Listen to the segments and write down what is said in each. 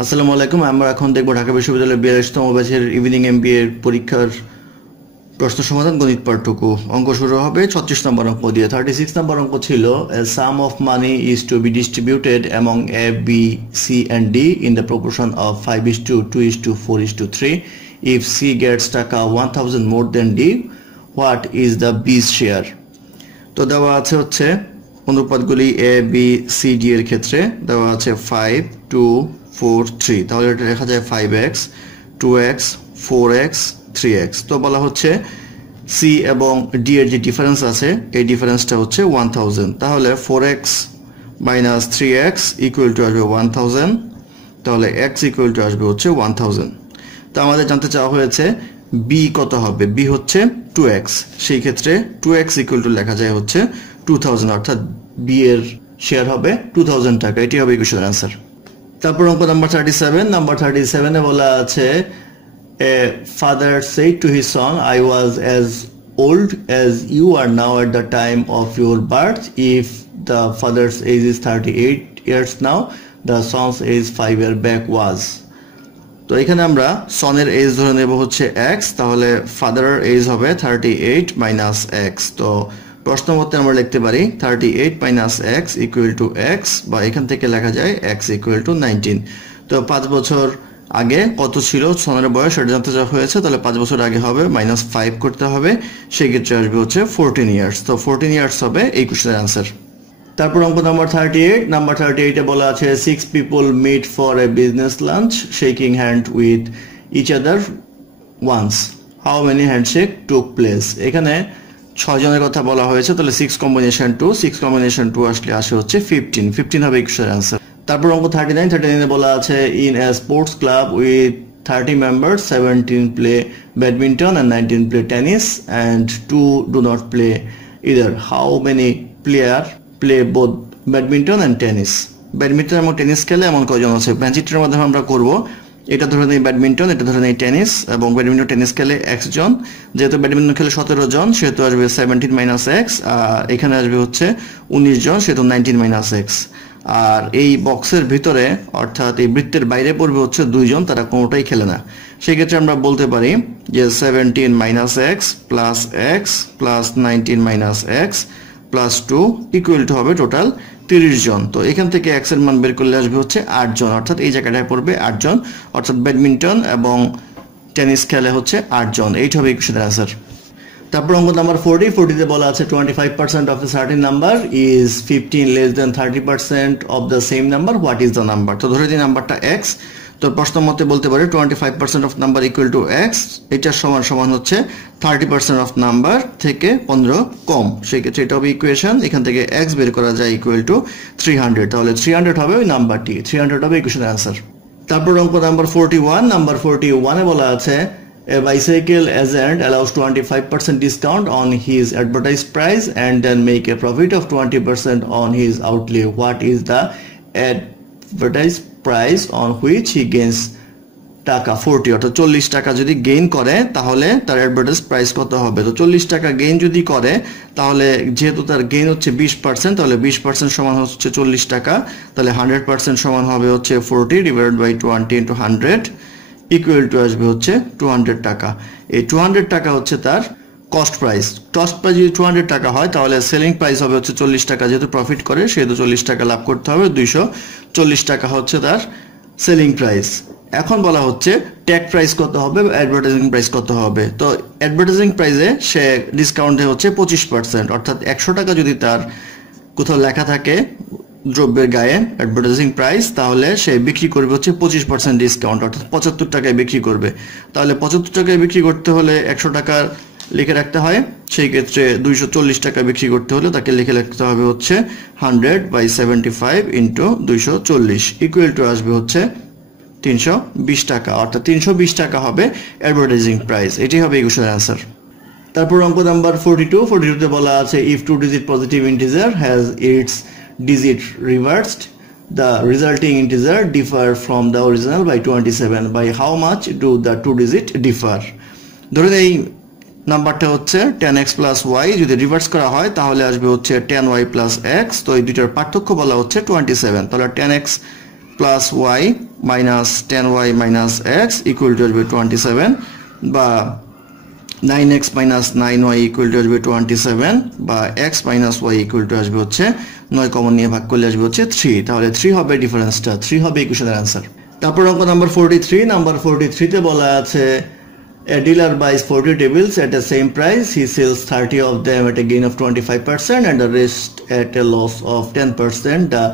আসসালামু আলাইকুম। আমরা এখন দেখব ঢাকা বিশ্ববিদ্যালয়ের 42তম ব্যাচের ইভিনিং এমবিএ পরীক্ষার প্রশ্ন সমাধান গণিত পাঠটুকু। অঙ্ক শুরু হবে 36 নম্বর অঙ্ক দিয়ে। 36 নম্বর অঙ্ক ছিল a sum of money is to be distributed among A, B, C and D in the proportion of 5:2:4:3. If C gets টাকা 1000 more than D, what is the B's share? তো দেওয়া আছে হচ্ছে অনুপাতগুলি A, B, C, D এর ক্ষেত্রে দেওয়া আছে 5, 2, 4, 3। তাহলে এটা লেখা যায় 5x, 2x, 4x, 3x। তো বলা হচ্ছে C এবং D এর যে ডিফারেন্স আছে এই ডিফারেন্সটা হচ্ছে 1000। তাহলে 4x minus 3x equal to আসবে 1000। তাহলে x ইকুয়াল টু আসবে হচ্ছে 1000। তো আমাদের জানতে চাওয়া হয়েছে B কত হবে। B হচ্ছে 2x, সেই ক্ষেত্রে 2x ইকুয়াল টু লেখা যায় হচ্ছে 2000, অর্থাৎ B এর শেয়ার হবে 2000 টাকা। এটি হবে ইকুয়েশনের অ্যান্সার। তারপর অঙ্ক নাম্বার 37। নাম্বার 37 এ বলা আছে a father said to his son, I was as old as you are now at the time of your birth. If the father's age is 38 years now, the son's age 5 years back was. তো এখানে আমরা সনের age ধরে নেব হচ্ছে x, তাহলে ফাদারের age হবে 38 minus x। তো প্রশ্ন মতে আমরা লিখতে পারি 38 minus x equal two x, বা এখান থেকে লেখা যায় x ইকুয়াল টু 19। তো 5 বছর আগে কত ছিল সনের বয়স সেটা জানতে চাওয়া হয়েছে, তাহলে 5 বছর আগে হবে মাইনাস 5 করতে হবে, সেই ক্ষেত্রে আসবে হচ্ছে 14 ইয়ার্স। তো 14 ইয়ার্স হবে এই কোশ্চেনের অ্যান্সার। তারপর অঙ্ক নাম্বার 38। নাম্বার 38 এ বলা আছে 6 people meet for a business lunch, shaking hand with each other once. How many handshake took place? এখানে 6 জনের কথা বলা হয়েছে, তাহলে 6 কম্বিনেশন 2, 6 কম্বিনেশন 2 আসে হচ্ছে 15 হবে ইকুয়েশনের অ্যান্সার। তারপর অঙ্ক 39 এ বলা আছে in a sports club with 30 members, 17 play badminton and 19 play tennis and 2 do not play either. How many player play both badminton and tennis? Badminton এবং টেনিস খেলে এমন কয়জন আছে? ম্যাজিকটার মাধ্যমে আমরা করব। এটা ধরে নেই ব্যাডমিন্টন, এটা ধরে নেই টেনিস, এবং ব্যাডমিন্টন টেনিস খেলে x জন, যেহেতু ব্যাডমিন্টন খেলে 17 জন সেহেতু আসবে 17 মাইনাস x, আর এখানে আসবে হচ্ছে 19 জন সেহেতু 19 মাইনাস x। আর এই বক্সের ভিতরে অর্থাৎ এই বৃত্তের বাইরে পড়বে হচ্ছে 2 জন, তারা কোনোটাই খেলে না। সেক্ষেত্রে আমরা বলতে পারি যে 17 minus x plus x plus 19 minus x plus 2 equal to হবে টোটাল 30 জন। তো এখান থেকে x এর মান বের করলে আসবে হচ্ছে 8 জন, অর্থাৎ এই জায়গাটায় পড়বে 8 জন, অর্থাৎ ব্যাডমিন্টন এবং টেনিস খেলে হচ্ছে 8 জন। এইটা হবে ইকুয়েশনের অ্যান্সার। তারপর অঙ্ক নাম্বার 40 তে বলা আছে 25% of a certain number is 15 less than 30% of the same number, what is the number? তো ধরে দিই নাম্বারটা x, তো প্রশ্ন মতে বলতে পারি 25% of number equal to x, এটা সমান হচ্ছে 30% of number থেকে 15 কম, সেই ক্ষেত্রে এটা হবে ইকুয়েশন। এখান থেকে x বের করা যায় ইকুয়াল টু 300, তাহলে 300 হবে ওই নাম্বারটি, 300 হবে ইকুয়েশনের অ্যান্সার। তারপর অঙ্ক নাম্বার 41। নাম্বার 41 এ বলা আছে a bicycle agent allows 25% discount on his advertised price and then make a profit of 20% on his outlay. What is the advertised price on which he gains টাকা 40? অর্থাৎ 40 টাকা যদি গেইন করে তাহলে তার অ্যাডভার্টাইজ প্রাইস কত হবে? তো 40 টাকা গেইন যদি করে তাহলে যেহেতু তার গেইন হচ্ছে 20%, তাহলে 20% সমান হচ্ছে 40 টাকা, তাহলে 100% সমান হবে হচ্ছে 40 divided by 20 into 100 equal to আসবে হচ্ছে 200 টাকা। এই 200 টাকা হচ্ছে তার কস্ট প্রাইস। কস্ট প্রাইস যদি 200 টাকা হয় তাহলে সেলিং প্রাইস হবে হচ্ছে 40 টাকা, যেহেতু প্রফিট করে সেহেতু 40 টাকা লাভ করতে হবে, 240 টাকা হচ্ছে তার সেলিং প্রাইস। এখন বলা হচ্ছে ট্যাগ প্রাইস কত হবে, অ্যাডভার্টাইজিং প্রাইস কত হবে? তো অ্যাডভার্টাইজিং প্রাইসে সে ডিসকাউন্টে হচ্ছে 25%, অর্থাৎ 100 টাকা যদি তার কোথাও লেখা থাকে দ্রব্যের গায়ে অ্যাডভার্টাইজিং প্রাইস, তাহলে সে বিক্রি করবে হচ্ছে 25% ডিসকাউন্ট, অর্থাৎ 75 টাকায় বিক্রি করবে। তাহলে 75 টাকায় বিক্রি করতে হলে 100 টাকা লিখে রাখতে হয়, সেই ক্ষেত্রে 240 টাকা বিক্রি করতে হলে তাকে লিখে রাখতে হবে হচ্ছে 100/75 ইন্টু 240 ইকুয়াল টু আসবে হচ্ছে 320 টাকা, অর্থাৎ 320 টাকা হবে অ্যাডভার্টাইজিং প্রাইস। এটি হবে ইকুয়েশনের অ্যান্সার। তারপর অঙ্ক নাম্বার 42 তে বলা আছে if 2-digit positive integer has its digit reversed, the resulting integer differ from the original by 27. By how much do the 2-digit differ? ধরুন এই নাম্বারটা হচ্ছে 10x plus y, যদি রিভার্স করা হয় তাহলে আসবে হচ্ছে 10y plus x। তো এই দুইটার পার্থক্য বলা হচ্ছে 27, তাহলে 10x plus y minus 10y minus x equal to আসবে 27 বা 9x minus 9y equal to আসবে 27 বা x minus y equal to আসবে হচ্ছে 9 কমন নিয়ে ভাগ করলে আসবে হচ্ছে 3। তাহলে 3 হবে ডিফারেন্সটা, 3 হবে ইকুয়েশনের आंसर। তারপর অঙ্ক নাম্বার 43, নাম্বার 43 তে বলা আছে a dealer buys 40 tables at the same price, he sells 30 of them at a gain of 25% and the rest at a loss of 10%. The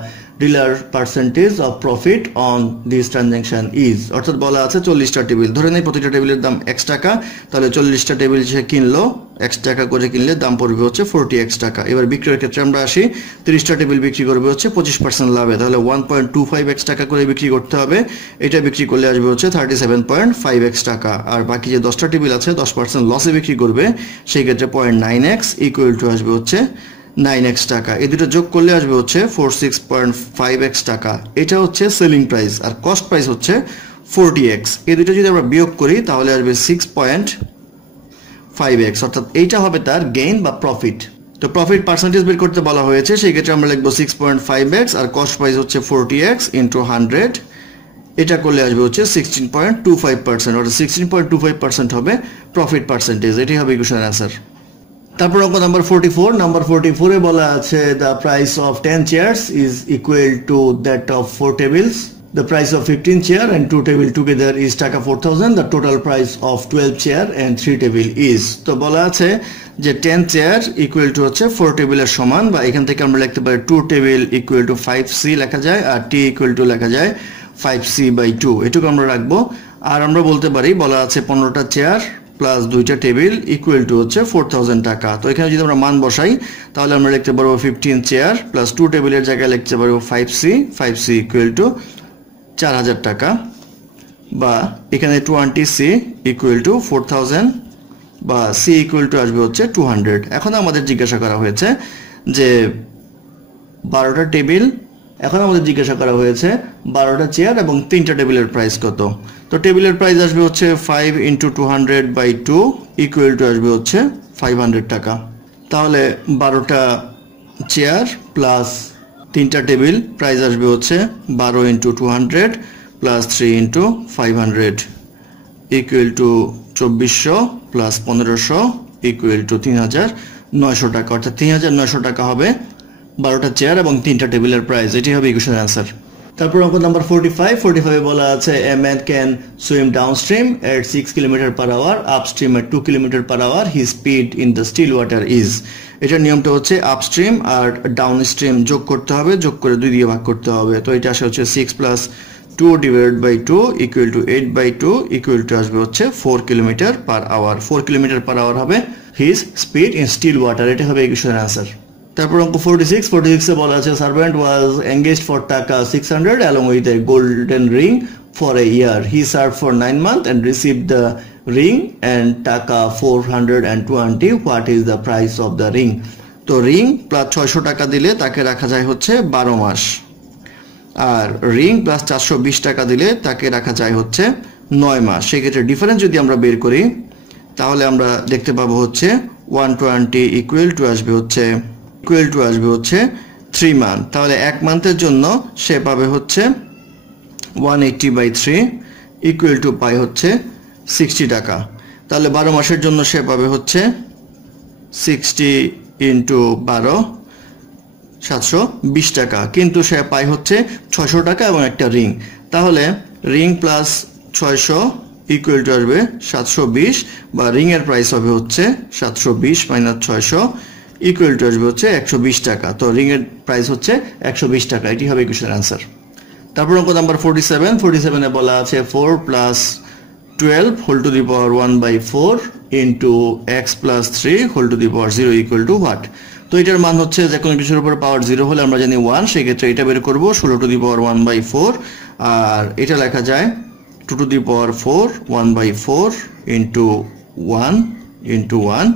dealer percentage of profit on this transaction is, অর্থাৎ বলা আছে 40টা table, ধরে নেই প্রতিটা টেবিলের দাম x টাকা, তাহলে 40টা টেবিল সে কিনলো x টাকা করে কিনলে দাম পড়বে হচ্ছে 40x টাকা। এবার বিক্রয়ের ক্ষেত্রে আমরা আসি, 30টা টেবিল বিক্রি করবে হচ্ছে 25% লাভে, তাহলে 1.25x টাকা করে বিক্রি করতে হবে, এটা বিক্রি করলে আসবে হচ্ছে 37.5x টাকা। আর বাকি যে 10টা টেবিল আছে 10% লসে বিক্রি করবে, সেই ক্ষেত্রে 0.9x ইকুয়াল টু আসবে হচ্ছে 9x টাকা। এই দুটো যোগ করলে আসবে হচ্ছে 46.5x টাকা। এটা হচ্ছে সেলিং প্রাইস আর কস্ট প্রাইস হচ্ছে 40x। এই দুটো যদি আমরা বিয়োগ করি তাহলে আসবে 6.5x, অর্থাৎ এইটা হবে তার গেইন বা প্রফিট। তো প্রফিট পার্সেন্টেজ বের করতে বলা হয়েছে, সেই ক্ষেত্রে আমরা লিখবো 6.5x আর কস্ট প্রাইস হচ্ছে 40x ইন্টু 100, এটা করলে আসবে হচ্ছে 16.25%, অর্থাৎ 16.25% হবে প্রফিট পার্সেন্টেজ। এটাই হবে ইকুয়েশনের आंसर। তারপর অঙ্ক নাম্বার 44, নাম্বার 44 এ বলা আছে the price of 10 chairs is equal to that of 4 tables, the price of 15 chair and 2 table together is টাকা 4000, the total price of 12 chair and 3 table is. তো বলা আছে যে 10 চেয়ার ইকুয়াল টু হচ্ছে 4 টেবিলের সমান, বা এখান থেকে আমরা লিখতে পারি 2 টেবিল ইকুয়াল টু 5c লেখা যায় আর t ইকুয়াল টু লেখা যায় 5c/2, এটুকু আমরা রাখবো। আর আমরা বলতে পারি বলা আছে 15টা চেয়ার প্লাস 2টা টেবিল ইকুয়াল টু হচ্ছে 4000 টাকা। তো এখানে যদি আমরা মান বসাই তাহলে আমরা লিখতে পারবো 15 চেয়ার প্লাস 2 টেবিলের জায়গায় লিখতে পারবো 5c ইকুয়াল টু 4000 টাকা, বা এখানে 20c ইকুয়াল টু 4000 বা c ইকুয়াল টু আসবে হচ্ছে 200। এখন আমাদের জিজ্ঞাসা করা হয়েছে যে 12টা টেবিল, এখন আমাদের জিজ্ঞাসা করা হয়েছে 12টা চেয়ার এবং 3টা টেবিলের প্রাইস কত। তো টেবিলের প্রাইস আসবে হচ্ছে 5 × 200/2 ইকুয়াল টু আসবে হচ্ছে 500 টাকা। তাহলে 12টা চেয়ার প্লাস 3টা টেবিল প্রাইস আসবে হচ্ছে 12 × 200 plus 3 × 500 equal to 2400 plus 1500 equal to 3900 টাকা, অর্থাৎ 3900 টাকা হবে 12টা চেয়ার এবং 3টা টেবিলের প্রাইস। এটি হবে ইকুয়েশনের आंसर। তারপর অঙ্ক নাম্বার 45 এ বলা আছে a man can swim downstream at 6 km/h, upstream at 2 km/h, his speed in the still water is। এটার নিয়মটা হচ্ছে আপস্ট্রিম আর ডাউনস্ট্রিম যোগ করতে হবে, যোগ করে 2 দিয়ে ভাগ করতে হবে। তো এটা আসে হচ্ছে 6 + 2/2 ইকুয়াল টু 8/2 ইকুয়াল টু আসবে হচ্ছে 4 km/h। 4 km/h হবে his speed in still water, এটা হবে ইকুয়েশনের आंसर। তারপর অঙ্ক 46 এ বলা আছে সার্ভেন্ট ওয়াজ এঙ্গেজড ফর টাকা 600 along with a golden ring for a year, he served for 9 months and received the ring and টাকা 420, what is the price of the ring? তো রিং প্লাস 600 টাকা দিলে তাকে রাখা যায় হচ্ছে 12 মাস, আর রিং প্লাস 420 টাকা দিলে তাকে রাখা যায় হচ্ছে 9 মাস। সেক্ষেত্রে ডিফারেন্স যদি আমরা বের করি তাহলে আমরা দেখতে পাবো হচ্ছে 120 ইকুয়াল টু আসবে হচ্ছে 3 মান্থ। তাহলে 1 মান্থের জন্য সে পাবে হচ্ছে 180/3 ইকুয়াল টু পাই হচ্ছে 60 টাকা। তাহলে 12 মাসের জন্য সে পাবে হচ্ছে 60 × 12 720 টাকা, কিন্তু সে পায় হচ্ছে 600 টাকা এবং একটা রিং। তাহলে রিং প্লাস 600 ইকুয়াল টু আসবে 720, বা রিং এর প্রাইস হবে হচ্ছে 720 মাইনাস 600 ইকুয়াল টু আসবে হচ্ছে 120 টাকা। তো রিং এর প্রাইস হচ্ছে 120 টাকা, এটি হবে ইকুয়েশনের आंसर। তারপর অঙ্ক নাম্বার 47 এ বলা আছে 4 + 12 whole to the power 1/4 into x + 3 whole to the power 0 equal to what. তো এটার মান হচ্ছে যে কোনো কিছুর উপর পাওয়ার 0 হলে আমরা জানি 1, সেই ক্ষেত্রে এটা বের করব 16 টু দি পাওয়ার 1/4, আর এটা লেখা যায় 2 to the power 4 1/4 into 1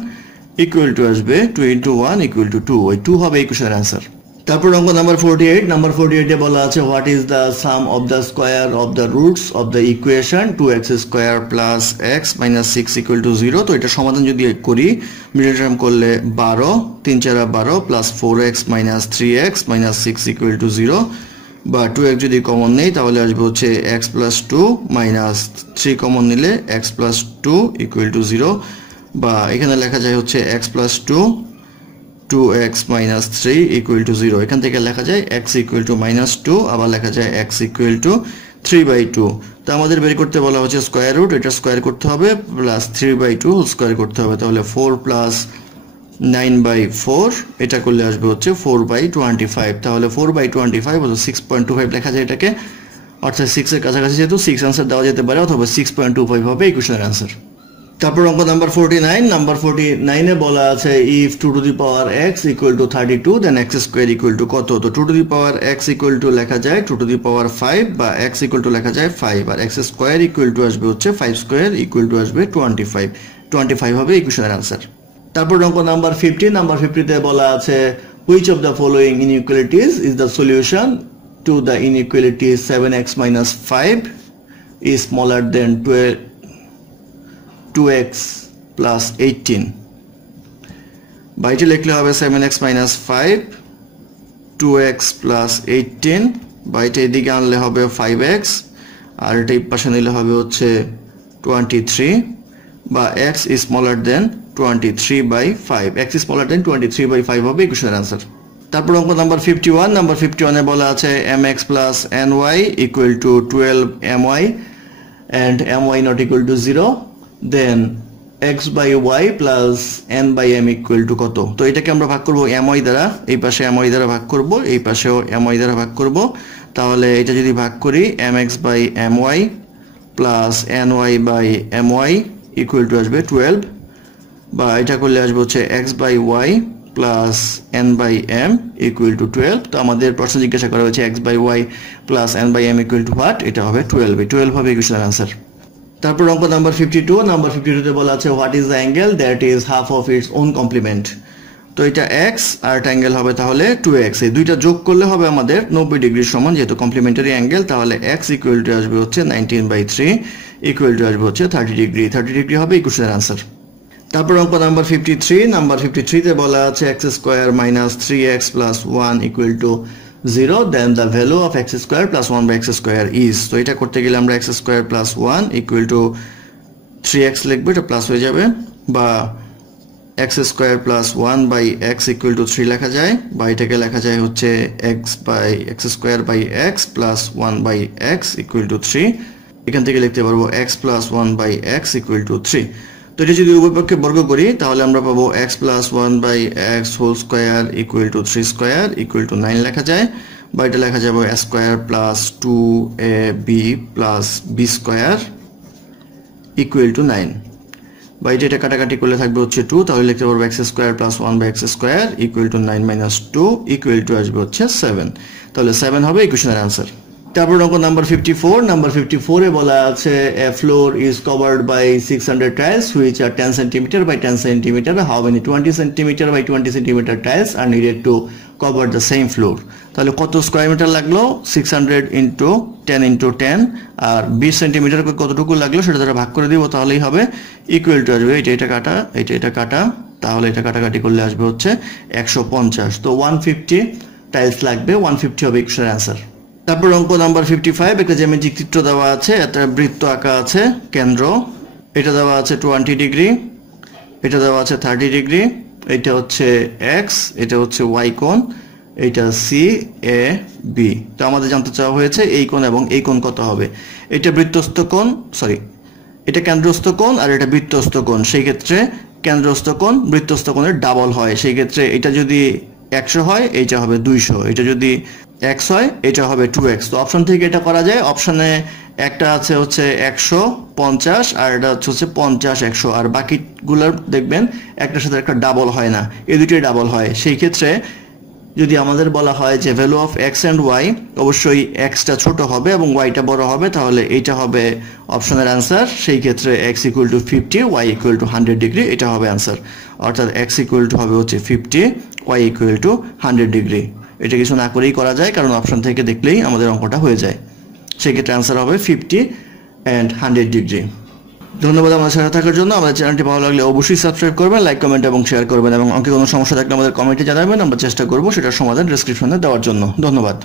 equal to আসবে 2 × 1 ইকুয়াল টু 2, ওই 2 হবে ইকুয়েশনের आंसर। তারপর অঙ্ক নাম্বার 48 এ বলা আছে what is the some of the square of the roots of the equation 2x² + x - 6 equal to 0। তো এটা সমাধান যদি করি মিডল টার্ম করলে 12 3 × 4 = 12 + 4x - 3x - 6 ইকুয়াল টু 0 বা 2x যদি কমন নেই তাহলে আসবে হচ্ছে x প্লাস 2 মাইনাস 3 কমন নিলে x প্লাস 2 ইকুয়াল টু 0, বা এখানে লেখা যায় হচ্ছে x plus 2 2x minus 3 equal to 0। এখান থেকে লেখা যায় x ইকুয়াল টু মাইনাস 2, আবার লেখা যায় x ইকুয়াল টু 3/2। তো আমাদের বের করতে বলা হচ্ছে স্কোয়ার রুট, এটা স্কোয়ার করতে হবে প্লাস 3/2 হোল স্কোয়ার করতে হবে, তাহলে 4 প্লাস 9/4, এটা করলে আসবে হচ্ছে 4/25। তাহলে 4/25 হচ্ছে 6.25 লেখা যায় এটাকে, অর্থাৎ 6 এর কাছাকাছি যেহেতু 6 আনসার দেওয়া যেতে পারে, অথবা 6.25 হবে এই কোশ্চেনের আনসার। তারপর অঙ্ক নাম্বার 49। নাম্বার 49 এ বলা আছে if 2 to the power x equal to 32 then x square equal to কত। তো 2 to the power x equal to লেখা যায় 2 টু দি পাওয়ার 5, বা x ইকুয়াল টু লেখা যায় 5, আর x স্কোয়ার ইকুয়াল টু আসবে হচ্ছে 5 স্কোয়ার ইকুয়াল টু আসবে 25 হবে এই কোশ্চেনের আনসার। তারপর অঙ্ক নাম্বার 50। নাম্বার 50 তে বলা আছে which of the following inequalities is the solution to the inequality 7x minus 5 is smaller than 2x plus 18। বাইরে লিখলে হবে 7x minus 5 2x plus 18, বাইরে এদিকে আনলে হবে 5x, আর এটা এই পাশে নিলে হবে হচ্ছে 23, বা x is smaller than 23/5, x is smaller than 23/5 হবে এই কোশ্চেনের আনসার। তারপর অঙ্ক নাম্বার 51। নাম্বার 51 এ বলা আছে mx plus ny equal to 12my and my not equal to 0, then x by y plus n by m equal to কত। তো এটাকে আমরা ভাগ করব my দ্বারা, এই পাশে my দ্বারা ভাগ করব, এই পাশেও my দ্বারা ভাগ করব। তাহলে এটা যদি ভাগ করি mx by my plus ny by my equal to আসবে 12, বা এটা করলে আসবে হচ্ছে x by y plus n by m equal to 12। তো আমাদের প্রশ্ন জিজ্ঞাসা করা হয়েছে x by y plus n by m equal to what, এটা হবে 12 হবে এই কোশ্চেনের আনসার। তারপর অঙ্ক নাম্বার 52। নাম্বার 52 তে বলা আছে what is the angle that is half of its own complement. তো এটা x আর এটা অ্যাঙ্গেল হবে তাহলে 2x, এই দুইটা যোগ করলে হবে আমাদের 90 ডিগ্রির সমান, যেহেতু কমপ্লিমেন্টারি অ্যাঙ্গেল। তাহলে x ইকুয়াল টু আসবে হচ্ছে 19/3 ইকুয়াল টু আসবে হচ্ছে 30 ডিগ্রি হবে এই কোশ্চেনের আনসার। তারপর অঙ্ক নাম্বার 53। নাম্বার 53 তে বলা আছে x square minus 3x plus 1 equal to 0, then the value of x square plus 1/x square is. তো এটা করতে গেলে আমরা x square plus 1 equal to 3x লিখবো, এটা প্লাস হয়ে যাবে, বা x square plus 1/x equal to 3 লেখা যায়, বা এটাকে লেখা যায় হচ্ছে x square by x plus 1/x equal to 3। এখান থেকে লিখতে পারবো x plus 1/x equal to 3। তো এটা যদি উভয় পক্ষে বর্গ করি তাহলে আমরা পাবো x plus 1/x whole square equal to 3 square equal to 9 লেখা যায়, বা এটা লেখা যাবে a square plus 2ab plus b square equal to 9, বা এটা কাটাকাটি করলে থাকবে হচ্ছে 2, তাহলে লিখতে পারবো x square plus 1/x square equal to 9 minus 2 equal to আসবে হচ্ছে 7। তাহলে 7 হবে এই কোশ্চেনের আনসার। তারপর অঙ্ক নাম্বার 54। নাম্বার 54 এ বলা আছে a floor is covered by 600 tiles which are 10 cm by 10 cm, how many 20 cm by 20 cm tiles are needed to cover the same floor। তাহলে কত স্কয়ার মিটার লাগলো, 600 ইনটু 10 ইনটু 10, আর 20 centimetre কতটুকু লাগলো সেটা দ্বারা ভাগ করে দিব, তাহলেই হবে ইকুয়াল টু আসবে এটা কাটা এটা কাটা, তাহলে এটা কাটাকাটি করলে আসবে হচ্ছে 150। তো 150 টাইলস লাগবে, 150 হবে কোশ্চেনের আনসার। তারপর অঙ্ক নাম্বার 55। একটা জ্যামিতিক চিত্র দেওয়া আছে, একটা বৃত্ত আঁকা আছে, কেন্দ্র এটা দেওয়া আছে 20 ডিগ্রি, এটা দেওয়া আছে 30 ডিগ্রি, এটা হচ্ছে x, এটা হচ্ছে y কোণ, এটা CAB। তো আমাদের জানতে চাওয়া হয়েছে এই কোণ এবং এই কোণ কত হবে। এটা বৃত্তস্থ কোণ, সরি এটা কেন্দ্রস্থ কোণ আর এটা বৃত্তস্থ কোণ, সেই ক্ষেত্রে কেন্দ্রস্থ কোণ বৃত্তস্থ কোণের ডাবল হয়, সেই ক্ষেত্রে এটা যদি 100 হয় এটা হবে 200, এটা যদি x হয় এটা হবে 2x। তো অপশন থেকে এটা করা যায়, অপশনে একটা আছে হচ্ছে 150 আর এটা হচ্ছে 50 100, আর বাকিগুলোর দেখবেন একটার সাথে একটা ডাবল হয় না, এই দুটোই ডাবল হয়। সেই ক্ষেত্রে যদি আমাদের বলা হয় যে value of x and y, অবশ্যই x টা ছোট হবে এবং y টা বড় হবে, তাহলে এটা হবে অপশনের অ্যান্সার। সেই ক্ষেত্রে x equal two 50 y equal to 100 degree, এটা হবে অ্যান্সার। অর্থাৎ x ইকুয়াল টু হবে হচ্ছে 50 y ইকুয়াল টু 100 ডিগ্রি। এটা কিছু না করেই করা যায়, কারণ অপশন থেকে দেখলেই আমাদের অঙ্কটা হয়ে যায়। সেই ক্ষেত্রে অ্যান্সার হবে 50 and 100 ডিগ্রি। ধন্যবাদ আমাদের সাথে থাকার জন্য। আমাদের চ্যানেলটি ভালো লাগলে অবশ্যই সাবস্ক্রাইব করবেন, লাইক কমেন্ট এবং শেয়ার করবেন, এবং অঙ্কে কোনো সমস্যা থাকলে আমাদের কমেন্টে জানাবেন, আমরা চেষ্টা করব সেটার সমাধান ডেসক্রিপশনে দেওয়ার জন্য। ধন্যবাদ।